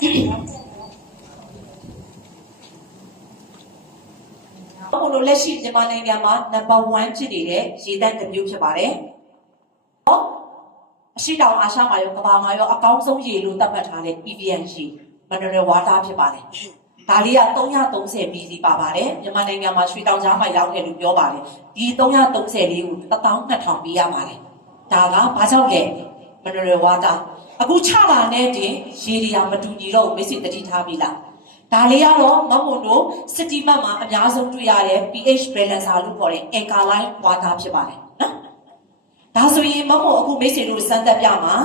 ဘုံတို့လက်ရှိမြန်မာနိုင်ငံမှာ number 1ဖြစ်နေတဲ့ရေတပ်တစ်မျိုးဖြစ်ပါတယ်။ဟောအရှိတောင်အာရှမှာရောကမ္ဘာမှာရောအကောင်းဆုံးရေလို့သတ်မှတ်ထားတဲ့ EVN ရေ mineral water ဖြစ်ပါတယ်။ဒါလေးက330 ml ပါပါတယ်။မြန်မာနိုင်ငံမှာရွှေတောင်ကြားမှာရောက်တယ်လို့ပြောပါတယ်။ဒီ330လေးကို12000ပေးရပါတယ်။ဒါကဘာကြောင့်လဲ mineral water အခုချလာတဲ့တင်ရေတွေကမတူညီတော့ဘူးမိတ်ဆွေတတိထားပြီလား။ဒါလေးကတော့မမွန်တို့စတီမတ်မှာအများဆုံးတွေ့ရတဲ့ pH balancer လို့ခေါ်တဲ့ alkaline water ဖြစ်ပါတယ်နော်။ဒါဆိုရင်မမွန်အခုမိတ်ဆွေတို့စမ်းသပ်ပြမှာ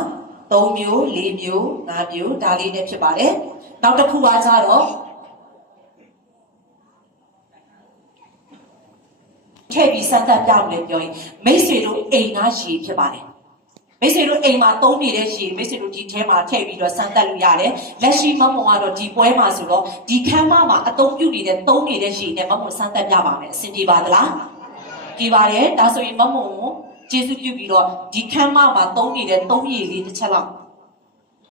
3မျိုး4မျိုး5မျိုးဒါလေးနဲ့ဖြစ်ပါတယ်။နောက်တစ်ခုကကြတော့ထည့်ပြီးစမ်းသပ်ပြမလဲပြောရင်မိတ်ဆွေတို့အိမ်သားရေဖြစ်ပါတယ်။ မိတ်ဆွေတို့အိမ်မှာသုံးနေတဲ့ရေမိတ်ဆွေတို့ဒီထဲမှာထည့်ပြီးတော့စမ်းသပ်လို့ရတယ်လက်ရှိမမုံကတော့ဒီပွဲမှာဆိုတော့ဒီခန်းမမှာအသုံးပြုနေတဲ့သုံးနေတဲ့ရေနဲ့မမုံစမ်းသပ်ပြပါမယ်အဆင်ပြေပါသလားပြေပါတယ်ဒါဆိုရင်မမုံကိုကျေးဇူးပြုပြီးတော့ဒီခန်းမမှာသုံးနေတဲ့သုံးရေလေးတစ်ချက်လောက်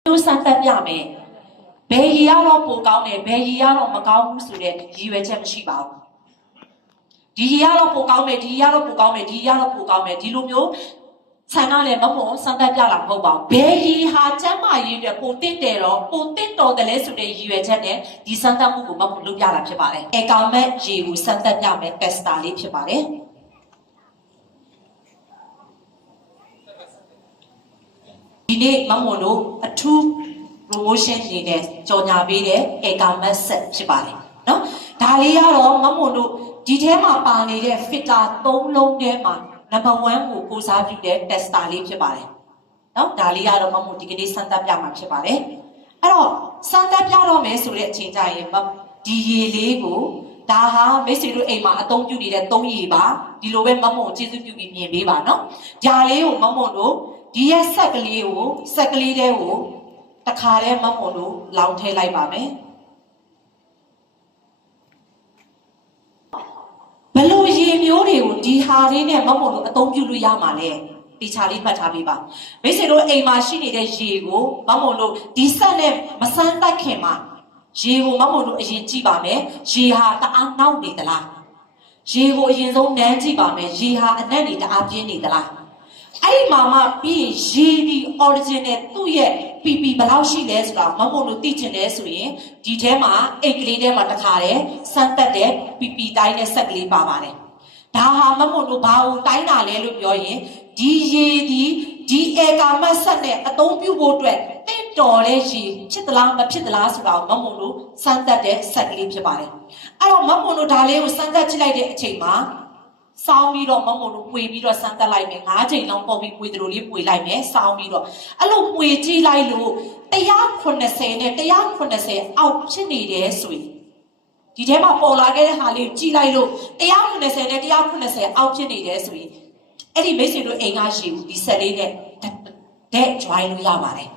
တို့စမ်းသပ်ပြမယ်ဘယ်ရေကတော့ပိုကောင်းတယ်ဘယ်ရေကတော့မကောင်းဘူးဆိုတဲ့ရည်ရွယ်ချက်မရှိပါဘူးဒီရေကတော့ပိုကောင်းမယ်ဒီရေကတော့ပိုကောင်းမယ်ဒီရေကတော့ပိုကောင်းမယ်ဒီလိုမျိုး ဆန္ဒနဲ့မမုံစမ်းသပ်ပြလာမဟုတ်ပါဘူးဘယ်ရီဟာကျမ်းမာရေးအတွက်ပိုတင့်တယ်တော့ပိုတင့်တော်တယ်လဲဆိုတဲ့ရည်ရွယ်ချက်နဲ့ဒီစမ်းသပ်မှုကိုမမုံလုပ်ပြတာဖြစ်ပါတယ်အေကာမက်ရေကိုစမ်းသပ်ပြမယ်တက်စတာလေးဖြစ်ပါတယ်ဒီနေ့မမုံတို့အထူး promotion အနေနဲ့ကြော်ညာပေးတဲ့အေကာမက် set ဖြစ်ပါတယ်နော်ဒါလေးကတော့မမုံတို့ဒီထဲမှာပါနေတဲ့ filter ၃လုံးထဲမှာ number 1ကိုကိုစားပြုတဲ့ tester လေးဖြစ်ပါတယ်။နော်ဒါလေးကတော့မမို့ဒီကနေ့စမ်းသပ်ပြမှာဖြစ်ပါတယ်။အဲ့တော့စမ်းသပ်ပြတော့မယ်ဆိုတဲ့အချိန်ကျရင်မဒီရေလေးကိုဒါဟာမိတ်ဆွေတို့အိမ်မှာအသုံးပြုနေတဲ့သုံးရေပါဒီလိုပဲမမုံကျေးဇူးပြုပြီးမြင်ပေးပါနော်။ဒါလေးကိုမမုံတို့ဒီရဲ့ဆက်ကလေးကိုဆက်ကလေးတဲကိုတခါတည်းမမုံတို့လောင်ထည့်လိုက်ပါမယ်။ ဘလို့ရေမျိုးတွေကိုဒီဟာလေးနဲ့မမုံလို့အသုံးပြုလို့ရမှာလဲဒီချာလေးဖတ်ထားပေးပါမိတ်ဆွေတို့အိမ်မှာရှိနေတဲ့ရေကိုမမုံလို့ဒီဆက်နဲ့မဆန်းတက်ခင်မှာရေကိုမမုံလို့အရင်ကြည့်ပါမယ်ရေဟာတအားနောက်နေသလားရေကိုအရင်ဆုံးနမ်းကြည့်ပါမယ်ရေဟာအနက်နေတအားပြင်းနေသလား အဲ့ဒီမှာမှပြီးရင်ရေဒီ original သူ့ရဲ့ PP ဘယ်လောက်ရှိလဲဆိုတာမမုံလို့သိချင်တယ်ဆိုရင်ဒီထဲမှာအိတ်ကလေးထဲမှာတစ်ခါတည်းစမ်းတက်တဲ့ PP တိုင်းနဲ့ဆက်ကလေးပါပါတယ်ဒါဟာမမုံလို့ဘာကိုတိုင်းတာလဲလို့ပြောရင်ဒီရေဒီဒီအေကာမတ်ဆက်နဲ့အသုံးပြုဖို့အတွက်တင့်တော်တဲ့ရေဖြစ်သလားမဖြစ်သလားဆိုတာကိုမမုံလို့စမ်းတက်တဲ့ဆက်ကလေးဖြစ်ပါတယ်အဲ့တော့မမုံလို့ဒါလေးကိုစမ်းတက်ကြည့်လိုက်တဲ့အချိန်မှာ စောင်းပြီးတော့မမုံတို့ပွေပြီးတော့စမ်းတက်လိုက်မယ်၅ချိန်လောက်ပေါ့ပြီးပွေတယ်လို့လေးပွေလိုက်မယ်စောင်းပြီးတော့အဲ့လိုပွေကြည့်လိုက်လို့180နဲ့180အောက်ဖြစ်နေတယ်ဆိုရင်ဒီထဲမှာပေါ်လာခဲ့တဲ့ဟာလေးကိုကြည့်လိုက်လို့180နဲ့180အောက်ဖြစ်နေတယ်ဆိုရင်အဲ့ဒီမိတ်ဆွေတို့အိမ်ကရှိဘူးဒီဆက်လေးနဲ့တဲ့ join လို့ရပါတယ်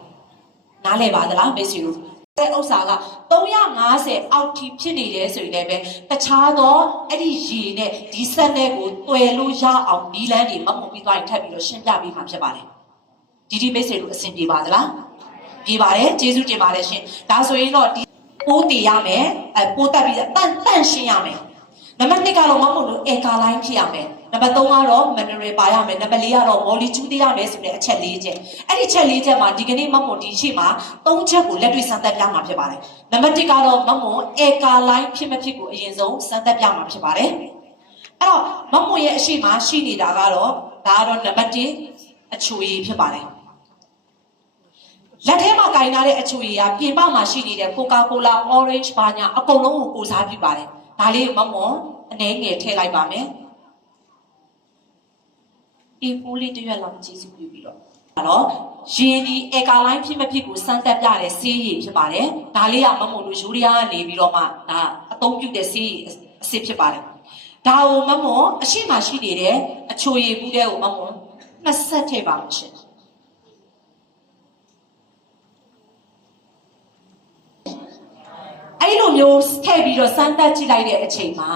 နားလည်ပါသလားမိတ်ဆွေတို့ တဲ့ဥစ္စာက350အောက်ထိဖြစ်နေတယ်ဆိုရင်လည်းပဲတခြားသောအဲ့ဒီရေနဲ့ဒီဆက်နဲ့ကိုတွယ်လို့ရအောင်ဒီလန်းတွေမမှုပြီးသွားရင်ထပ်ပြီးတော့ရှင်းပြပေးမှာဖြစ်ပါတယ်ဒီဒီမိတ်ဆွေတို့အဆင်ပြေပါသလားပြေပါတယ်ကျေးဇူးတင်ပါတယ်ရှင်ဒါဆိုရင်တော့ဒီပိုးတည်ရမယ်အဲပိုးတက်ပြီးတန့်တန့်ရှင်းရမယ်နံပါတ်1ကတော့မမှုလို့အေကာလိုင်းဖြစ်ရမယ် နံပါတ်3ကတော့ mineral ပါရမယ်နံပါတ်4ကတော့ molecule သေးရမယ်ဆိုတဲ့အချက်၄ချက်အဲ့ဒီချက်၄ချက်မှာဒီကနေ့မမွန်ဒီရှိမှာ၃ချက်ကိုလက်တွေ့စမ်းသပ်ပြမှာဖြစ်ပါတယ်နံပါတ်1ကတော့မမွန် alkaline ဖြစ်မဖြစ်ကိုအရင်ဆုံးစမ်းသပ်ပြမှာဖြစ်ပါတယ်အဲ့တော့မမွန်ရဲ့အရှိမှာရှိနေတာကတော့ဒါကတော့နံပါတ်1အချွေဖြစ်ပါတယ်လက်ထဲမှာကင်ထားတဲ့အချွေရပြင်ပမှာရှိနေတဲ့ Coca-Cola Orange ဘာညာအကုန်လုံးကိုကိုစားပြုပါတယ်ဒါလေးကိုမမွန်အနေငယ်ထည့်လိုက်ပါမယ် အေဖိုးလေးတစ်ရွက်လောက်ကျေးဇူးပြုပြီးတော့အဲ့တော့ရေဒီအေကာလိုင်းဖြစ်မဖြစ်ကိုစမ်းသက်ပြတဲ့ဆေးရည်ဖြစ်ပါတယ်ဒါလေးကမမုံလို့ယူရီးယားကနေပြီးတော့မှဒါအသုံးပြုတဲ့ဆေးရည်အစစ်ဖြစ်ပါတယ်ဒါကိုမမုံအရှိမရှိနေတဲ့အချိုရည်ဘူးတဲ့ကိုမမုံနှစ်ဆက်ထည့်ပါမယ်ရှင်အဲ့လိုမျိုးထည့်ပြီးတော့စမ်းသပ်ကြည့်လိုက်တဲ့အချိန်မှာ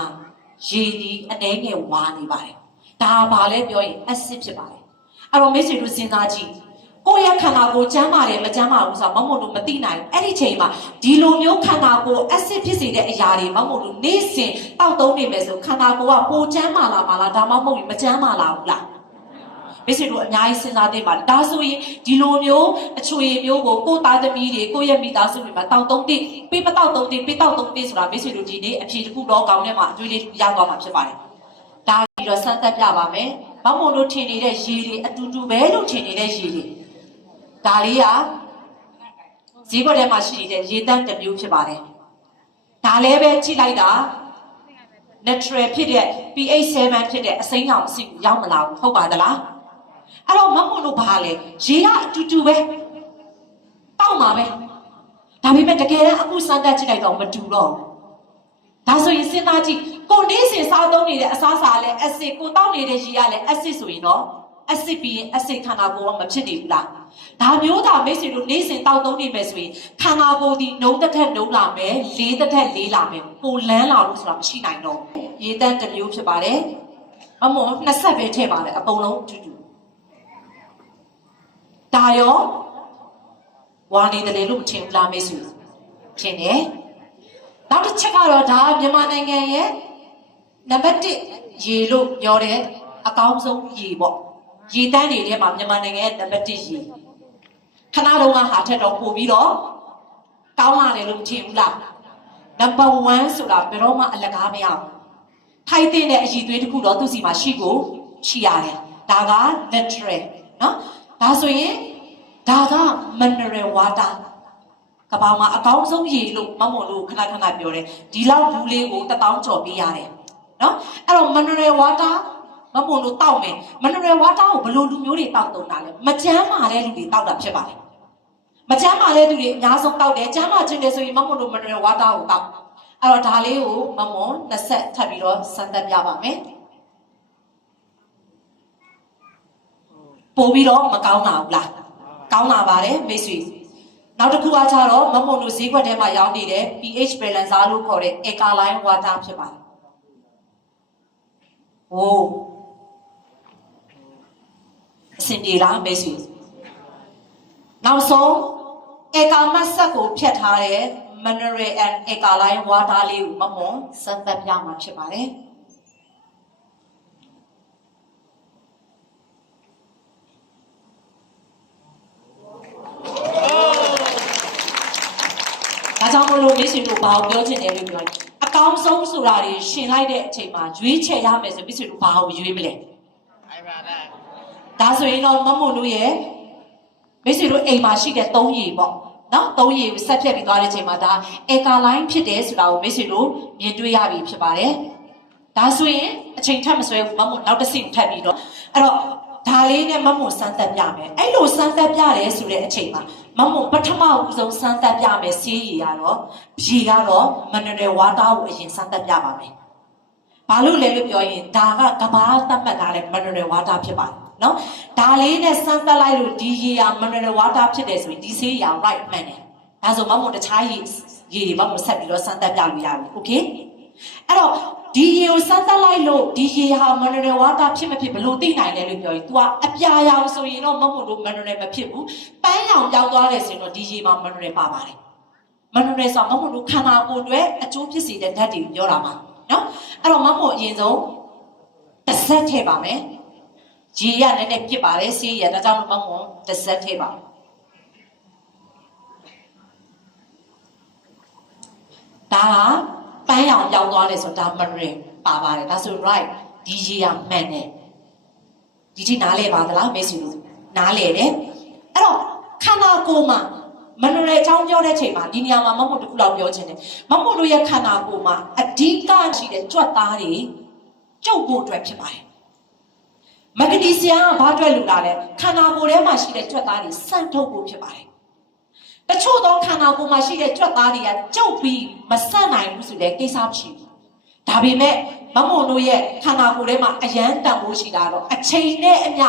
ရေဒီအနေငယ်ဝါနေပါတယ် ဒါဘာလဲပြောရင် acid ဖြစ်ပါတယ်အဲ့တော့မိတ်ဆွေတို့စဉ်းစားကြည့်ကိုကိုယ့်ရဲ့ခန္ဓာကိုယ်ကျမ်းမာတယ်မကျမ်းမာဘူးဆိုတော့မမုံတို့မသိနိုင်ဘူးအဲ့ဒီချိန်မှာဒီလိုမျိုးခန္ဓာကိုယ်အဆစ်ဖြစ်စေတဲ့အရာတွေမမုံတို့နေ့စဉ်တောက်သုံးနေမယ်ဆိုခန္ဓာကိုယ်ကပိုကျမ်းမာလာပါလားဒါမှမဟုတ်ရင်မကျမ်းမာလာဘူးလားမိတ်ဆွေတို့အများကြီးစဉ်းစားသင့်ပါတယ်ဒါဆိုရင်ဒီလိုမျိုးအချွေမျိုးကိုကိုယ့်သားသမီးတွေကိုယ့်ရဲ့မိသားစုတွေမှာတောက်သုံးတိပေးမတောက်သုံးတိပေးတောက်သုံးတိဆိုတာမိတ်ဆွေတို့ဒီနေ့အဖြေတစ်ခုတော့ကောင်းထဲမှာအကျွေးလေးရသွားမှာဖြစ်ပါတယ် ဒါပြီးတော့စမ်းသပ်ပြပါမယ်မမုံတို့ထင်နေတဲ့ရေတွေအတူတူပဲလို့ထင်နေတဲ့ရေတွေဒါလေးကဈေးကွက်ထဲမှာရှိနေတဲ့ရေတန့်တစ်မျိုးဖြစ်ပါတယ်။ဒါလည်းပဲကြည့်လိုက်တာ natural ဖြစ်တဲ့ pH 7ဖြစ်တဲ့အစိမ်းရောင်အဆင့်ကိုရောက်မလာဘူးဟုတ်ပါသလား။အဲ့တော့မမုံလို့ဘာလဲရေကအတူတူပဲတောက်မှာပဲဒါပေမဲ့တကယ်တမ်းအခုစမ်းသပ်ကြည့်လိုက်တော့မတူတော့ဘူး။ဒါဆိုရင်စဉ်းစားကြည့် ကိုနေ့စဉ်စားသုံးနေတဲ့အစားအစာလည်း acid ကိုတောက်နေတဲ့ရေကလည်း acid ဆိုရင်တော့ acid ပြီးရင် acid ခန္ဓာကိုယ်ကမဖြစ်နေဘူးလားဒါမျိုးသာမိတ်ဆွေတို့နေ့စဉ်တောက်သုံးနေမယ်ဆိုရင်ခန္ဓာကိုယ်ဒီနှုံးတစ်ထက်နှုံးလာမယ်လေးတစ်ထက်လေးလာမယ်ပိုလန်းလာလို့ဆိုတာမရှိနိုင်တော့ဘူးရေတန်းတစ်မျိုးဖြစ်ပါတယ်အမောနှစ်ဆက်ပဲထည့်ပါတယ်အကုန်လုံးအတူတူဒါရောဝါနေတယ်လို့မထင်ဘူးလားမိတ်ဆွေထင်တယ်နောက်တစ်ချက်ကတော့ဒါမြန်မာနိုင်ငံရဲ့ နံပါတ်1ရေလို့ပြောတဲ့အကောင်းဆုံးရေပေါ့ရေတန်းတွေထဲမှာမြန်မာနိုင်ငံရဲ့နံပါတ်1ရေခဏတုန်းကဟာထက်တော့ပို့ပြီးတော့ကောင်းလာတယ်လို့မထင်ဘူးလားနံပါတ်1ဆိုတာဘယ်တော့မှအလကားမရဘူးထိုက်တဲ့အည်သွေးတစ်ခုတော့သူ့စီမှာရှိကိုရှိရတယ်ဒါက natural နော်ဒါဆိုရင်ဒါက mineral water ကဘာမှာအကောင်းဆုံးရေလို့မမုံလို့ခဏခဏပြောတယ်ဒီလောက်ဘူးလေးကိုတစ်တောင်းကျော်ပေးရတယ် နော်အဲ့တော့ mineral water မမုံလို့တောက်မယ် mineral water ကိုဘယ်လိုလူမျိုးတွေတောက်သုံးတာလဲမကျန်းမာတဲ့လူတွေတောက်တာဖြစ်ပါတယ်မကျန်းမာတဲ့လူတွေအများဆုံးတောက်တယ်ကျန်းမာခြင်းတယ်ဆိုရင်မမုံလို့ mineral water ကိုတောက်အဲ့တော့ဒါလေးကိုမမုံနှစ်ဆက်ထပ်ပြီးတော့စမ်းသပ်ပြပါမယ်ပို့ပြီးတော့မကောင်းတာဘူးလားကောင်းတာပါတယ်မိတ်ဆွေနောက်တစ်ခုကကြတော့မမုံတို့ဈေးကွက်ထဲမှာရောင်းနေတဲ့ pH balancer လို့ခေါ်တဲ့ alkaline water ဖြစ်ပါတယ်။ ဟိုးအစင်ဒီလားမိတ်ဆွေနောက်ဆုံး alkaline ဆက်ကိုဖြတ်ထားတဲ့ mineral and alkaline water လေးကိုမမုံစမ်းသပ်ပြမှာဖြစ်ပါတယ်။ဒါကြောင့်မလို့မိတ်ဆွေတို့ဘာကိုပြောချင်တယ်လို့ပြောရင် အကောင်းဆုံးဆိုတာတွေရှင်လိုက်တဲ့အချိန်မှာရွေးချယ်ရမယ်ဆိုမိတ်ဆွေတို့ဘာကိုရွေးမလဲအဲ့ပါလားဒါဆိုရင်တော့မမုံတို့ရဲ့မိတ်ဆွေတို့အိမ်မှာရှိတဲ့သုံးရည်ပေါ့နော်သုံးရည်ကိုဆက်ဖြတ်ပြီးသွားတဲ့အချိန်မှာဒါအေကာလိုင်းဖြစ်တယ်ဆိုတာကိုမိတ်ဆွေတို့မြင်တွေ့ရပြီဖြစ်ပါတယ်ဒါဆိုရင်အချိန်ထပ်မဆွဲဘူးမမုံနောက်တစ်ဆင့်ထပ်ပြီးတော့အဲ့တော့ဒါလေးနဲ့မမုံစမ်းသပ်ပြမယ်အဲ့လိုစမ်းသပ်ပြတယ်ဆိုတဲ့အချိန်မှာ မမုံပထမဦးဆုံးစမ်းသပ်ပြမယ်ဆေးရည်ကတော့ဖြေကတော့ mineral water ကိုအရင်စမ်းသပ်ပြပါမယ်ဘာလို့လဲလို့ပြောရင်ဒါကကဘာသတ်မှတ်ထားတဲ့ mineral water ဖြစ်ပါတယ်နော်ဒါလေးနဲ့စမ်းသပ်လိုက်လို့ဒီရေက mineral water ဖြစ်တယ်ဆိုရင်ဒီဆေးရ right မှန်တယ်ဒါဆိုမမို့တခြားရေရေတွေမမို့ဆက်ပြီးတော့စမ်းသပ်ပြလို့ရပြီ okay အဲ့တော့ဒီရေကိုစမ်းသပ်လိုက်လို့ဒီရေဟာ mineral water ဖြစ်မဖြစ်ဘယ်လို့သိနိုင်လဲလို့ပြောရင် तू ကအပြာရောင်ဆိုရင်တော့မမို့လို့ mineral မဖြစ်ဘူးပန်းရောင်ပြောင်းသွားတယ်ဆိုရင်တော့ဒီရေမှာ mineral ပါပါတယ်မနရယ်ဆိုမမို့လို့ခန္ဓာကိုယ်အတွက်အကျိုးဖြစ်စေတဲ့ဓာတ်တွေကိုပြောတာပါနော်အဲ့တော့မမို့အရင်ဆုံးတစ်ဆက်ထည့်ပါမယ်ရေရနည်းနည်းဖြစ်ပါတယ်ဆေးရဒါကြောင့်မမို့တစ်ဆက်ထည့်ပါဒါက ပန်းရောင်ပြောင်းသွားတယ်ဆိုတာမနရယ်ပါပါတယ်ဒါဆို right ဒီရေရမှန်တယ်ဒီထိနားလဲပါသလားမေ့စီလို့နားလဲတယ်အဲ့တော့ခန္ဓာကိုယ်မှာမနရယ်အကြောင်းပြောတဲ့ချိန်မှာဒီနေရာမှာမမို့တစ်ခုလောက်ပြောချင်တယ်မမို့တို့ရဲ့ခန္ဓာကိုယ်မှာအဓိကရှိတဲ့ကြွက်သားတွေကျုပ်ဖို့အတွက်ဖြစ်ပါတယ်မဂနီဆီယမ်ကဘာအတွက်လိုလာလဲခန္ဓာကိုယ်ထဲမှာရှိတဲ့ကြွက်သားတွေစန့်ထုတ်ဖို့ဖြစ်ပါတယ် တချို့သောခန္ဓာကိုယ်မှာရှိတဲ့ကြွက်သားတွေကကျုပ်ပြီးမဆန့်နိုင်ဘူးဆိုတဲ့ကိစ္စမရှိဘူးဒါပေမဲ့မမုံတို့ရဲ့ခန္ဓာကိုယ်ထဲမှာအယမ်းတန်ဖို့ရှိတာတော့အချိန်နဲ့အမျှ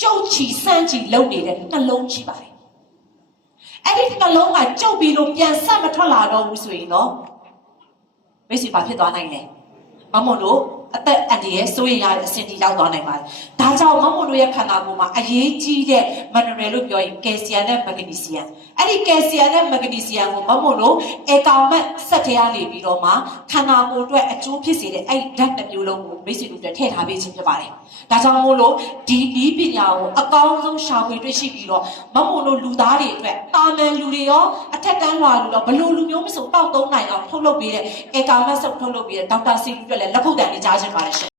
ကျုပ်ချီစန့်ချီလုပ်နေတဲ့နှလုံးရှိပါတယ်အဲ့ဒီနှလုံးကကြုတ်ပြီးလို့ပြန်ဆက်မထွက်လာတော့ဘူးဆိုရင်တော့မိတ်ဆွေဘာဖြစ်သွားနိုင်လဲမမုံတို့အသက်အန္တရာယ်စိုးရိမ်ရတဲ့အဆင့်ထိရောက်သွားနိုင်ပါတယ်။ ဒါကြောင့်မမွန်တို့ရဲ့ခန္ဓာကိုယ်မှာအရေးကြီးတဲ့မနရယ်လို့ပြောရင်ကယ်ဆီယမ်နဲ့မဂနီဆီယမ်အဲ့ဒီကယ်ဆီယမ်နဲ့မဂနီဆီယမ်ကိုမမွန်တို့အေကာမတ်ဆက်တရားနေပြီးတော့မှခန္ဓာကိုယ်အတွက်အကျိုးဖြစ်စေတဲ့အဲ့ဒီဓာတ်တစ်မျိုးလုံးကိုမိတ်ဆွေတို့အတွက်ထည့်ထားပေးခြင်းဖြစ်ပါတယ်။ဒါကြောင့်မို့လို့ဒီဤပညာကိုအကောင်းဆုံးရှာဖွေတွေ့ရှိပြီးတော့မမွန်တို့လူသားတွေအတွက်တာမန်လူတွေရောအထက်ကန်းလွှာလူတော့ဘလို့လူမျိုးမဆိုတောက်သုံးနိုင်အောင်ထုတ်လုပ်ပေးတဲ့အေကာမတ်ဆုပ်ထုတ်လုပ်ပေးတဲ့ဒေါက်တာစီလူအတွက်လည်းလက်ခုပ်တန်နေကြားခြင်းပါတယ်ရှင်